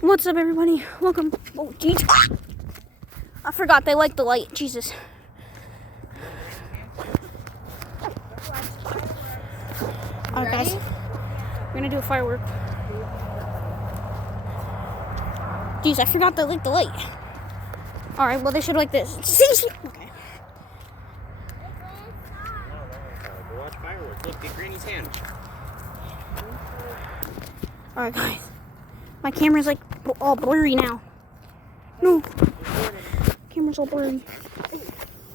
What's up, everybody? Welcome. Oh, jeez. I forgot they like the light. Jesus. Alright, guys. We're gonna do a firework. Jeez, I forgot they like the light. Alright, well, they should like this. Okay. Go watch fireworks. Look, get Granny's hand. Alright, guys. My camera's like all blurry now. No. Camera's all blurry.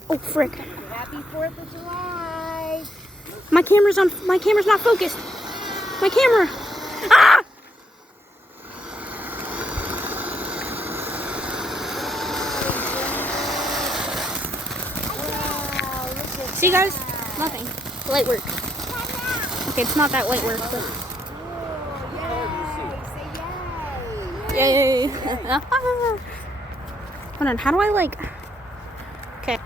Oh, frick. Happy 4th of July. My camera's not focused. My camera. Ah! Wow, look at See, guys? Nothing. Light work. Okay, it's not that light work, but... Yay. Yay. Hold on, how do I, like... Okay.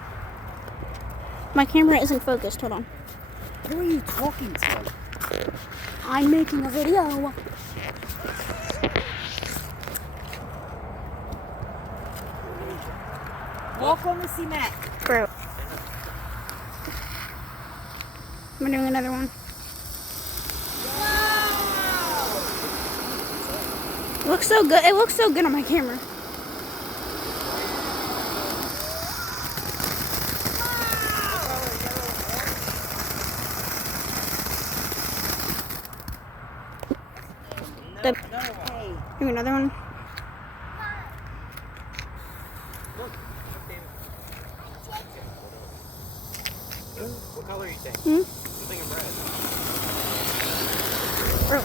My camera isn't focused. Hold on. Who are you talking to? I'm making a video. Welcome to CMAC. Bro. I'm doing another one. It looks so good. It looks so good on my camera. Hey. Do another one. What color are you saying? Hmm? I'm thinking red. Bro.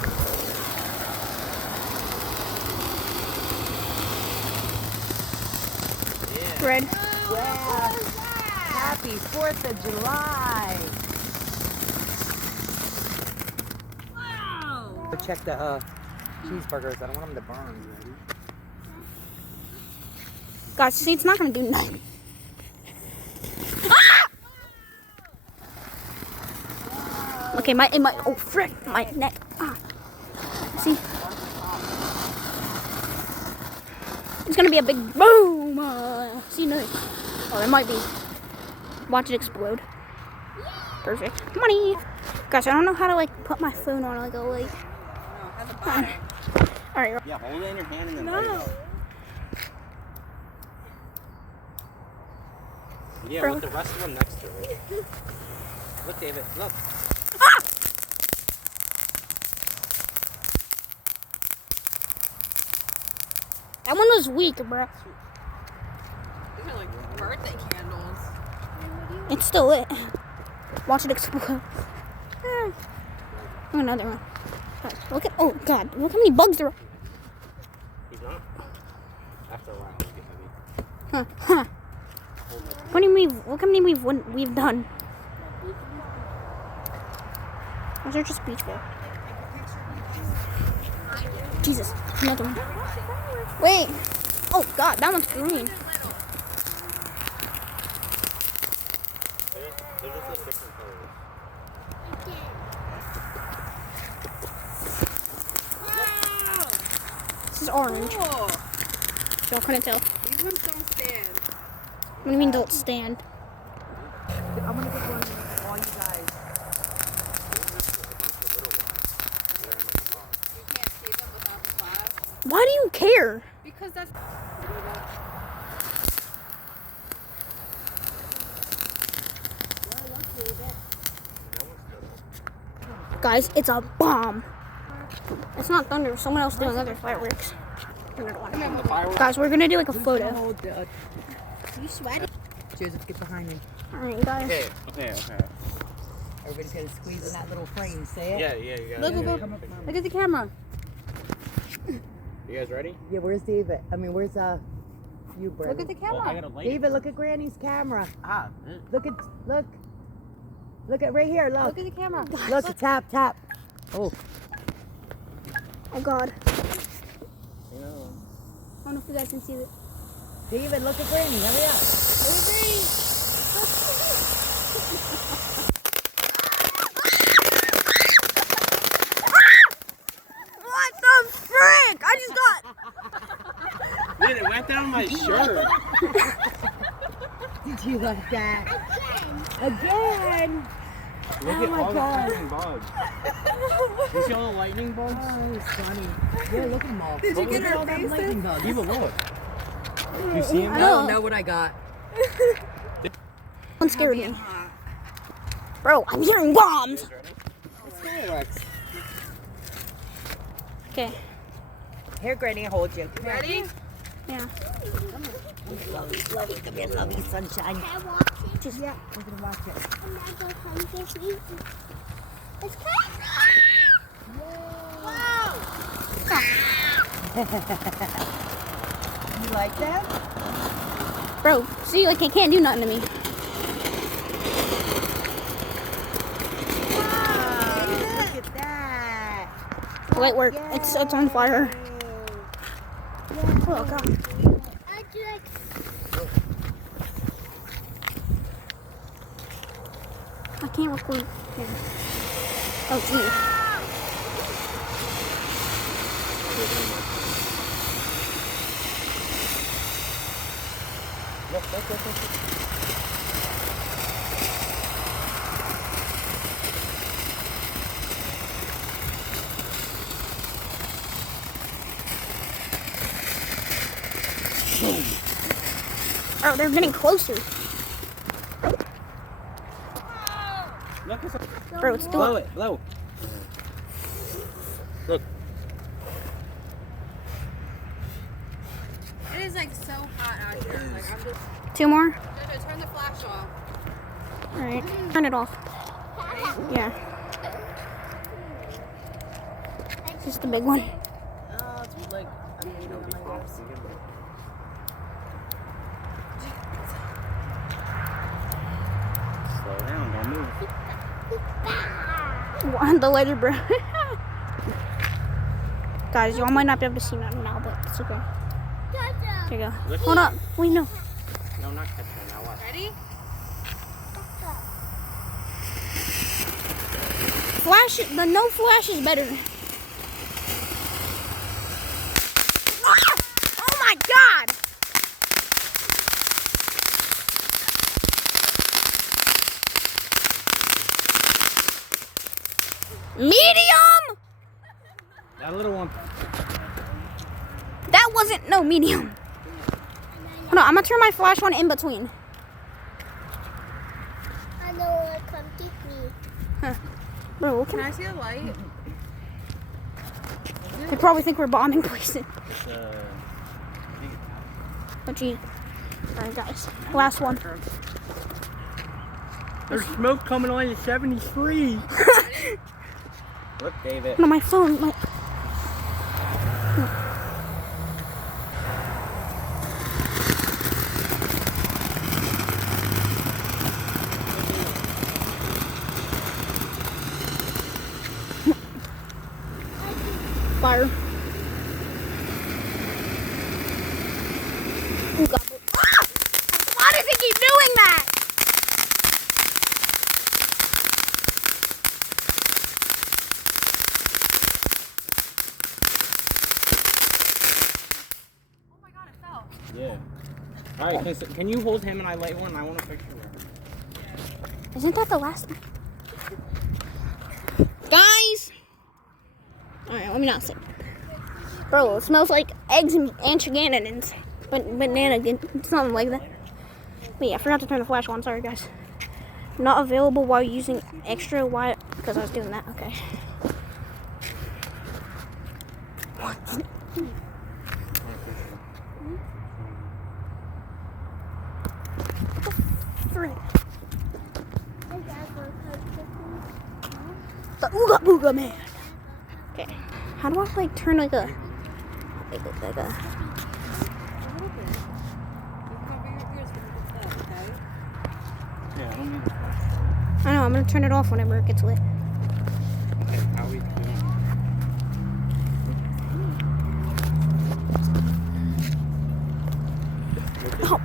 Yeah. Red. Yeah. Happy 4th of July. Wow. Check the cheeseburgers. I don't want them to burn. Guys, see, it's not gonna do nothing. Okay, oh frick, my neck. Ah. See? It's gonna be a big boom. See, no. Oh, there might be. Watch it explode. Perfect. Money. Gosh, I don't know how to, like, put my phone on, like, a light. Alright. Yeah, hold it in your hand and then light it up. Yeah, Bro. with the rest of them next to it. Look, David, look. Ah! That one was weak, bro. These are like birthday candles. It's still lit. Watch it explode. Another one. Guys, look at, oh god, look how many bugs there are. He's not. After a while, he'll get heavy. Huh. What do you mean? Look how many we've done. Was there just beach ball? Jesus, another one. Wait. Oh god, that one's green. They're just like different colors. This is orange. Cool. Y'all couldn't tell. These ones don't stand. What do you mean don't stand? I'm gonna get one for all you guys. You can't see them without the glass. Why do you care? Because that's... Guys, it's a bomb. It's not thunder. Someone else doing other fireworks. Guys, we're gonna do like a photo. Hold the... You sweaty? Joseph, get behind me. Alright, guys. Okay. Everybody's gonna squeeze in that little frame. Say it. Yeah, you got Look, it. look, look at the camera. You guys ready? Yeah, where's David? I mean, where's you, Look Brandon? at the camera. gotta light David, look at Granny's camera. Ah, Look at right here. Look at the camera. Look, tap. Oh, Oh god. you know. I don't know if you guys can see it. David, look at Granny. Hurry up. What the frick? I just got Man, it went down my shirt. Did you like that? Again. Look Oh at my all God. the freaking bugs. You see all the lightning bugs? Oh, it's funny. Yeah, look at them all. Did you get Look at our all them faces? lightning bugs. Even look. You see him? I I know. don't know what I got. One scared me. Bro, I'm hearing bombs. It's fireworks. Okay. Here, Granny, I'll hold you. Ready? Yeah. Lovey, lovey, come here, lovey, sunshine. Can I watch it? Just, yeah, we're gonna watch it. And I go home this evening. It's crazy! You like that? Bro, see, like, it can't do nothing to me. Wow, look at that. Wait, work. It's on fire. Oh, God. I do like I can't record. Here. Oh, gee. Look. Oh, they're getting closer. Look, it's Bro, it's blow doing. it, blow. Look. It is like so hot out here. Like I'm just. Two more? Jojo, turn the flash off. Alright. Turn it off. Yeah. Just the big one. Oh, it's like, I mean, my nose. Slow down, don't move. The laser, bro. Guys, y'all might not be able to see nothing now, but it's okay. Here you go. Look. Hold up. Wait, no. No, not catching it. Now what? Ready? Flash, the no flash is better. Ah! Oh my God! Medium? That little one. That wasn't no medium. Hold on, I'm gonna turn my flash on in between. I know what come get me. Bro, what Can can I see the light? they probably think we're bombing places. It's Oh gee. Alright guys, last one. There's smoke coming on the 73. Look, David. No, my phone. Fire. Oh God. Ah! Why does it keep doing that? Oh my god, it fell. Yeah. All right, can you hold him and I light one? I want a picture. Isn't that the last one? Guys! Alright, let me not say. Bro, it smells like eggs and shenanigans. Banana, something like that. But yeah, I forgot to turn the flash on. Sorry, guys. Not available while using extra wide. Because I was doing that. Okay. What? Frick. I gotta go come get me. The Ooga Booga Man. Okay. How do I like turn like a. A little bit. You can cover your ears when it gets lit, okay? Yeah, I don't need the flash. I know, I'm gonna turn it off whenever it gets lit. Okay, how we doing? Oh,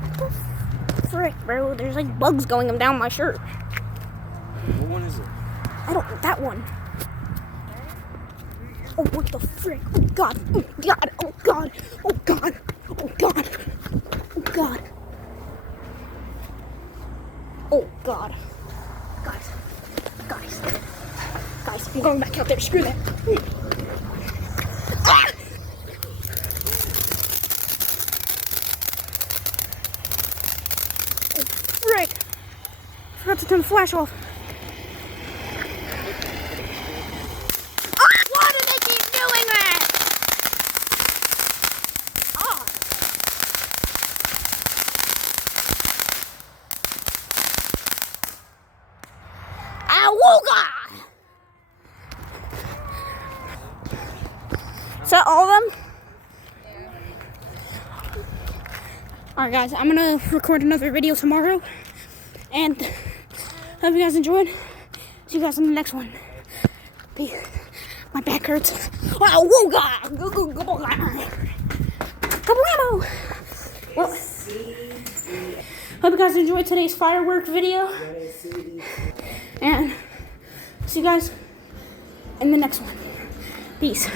frick, bro. There's like bugs going down my shirt. What one is it? I don't. That one. Oh, what the frick? Oh, God. Oh, God. Oh, God. Oh, God. Oh, God. going back out there. Screw that. Ah! Oh, frick. Forgot to turn the flash off. Ah! Why do they keep doing that? Ah. Awooga! Is that all of them? Alright guys, I'm gonna record another video tomorrow. And hope you guys enjoyed. See you guys in the next one. Peace. My back hurts. Awooga! Kablamo! Well, hope you guys enjoyed today's fireworks video. And see you guys in the next one. Peace.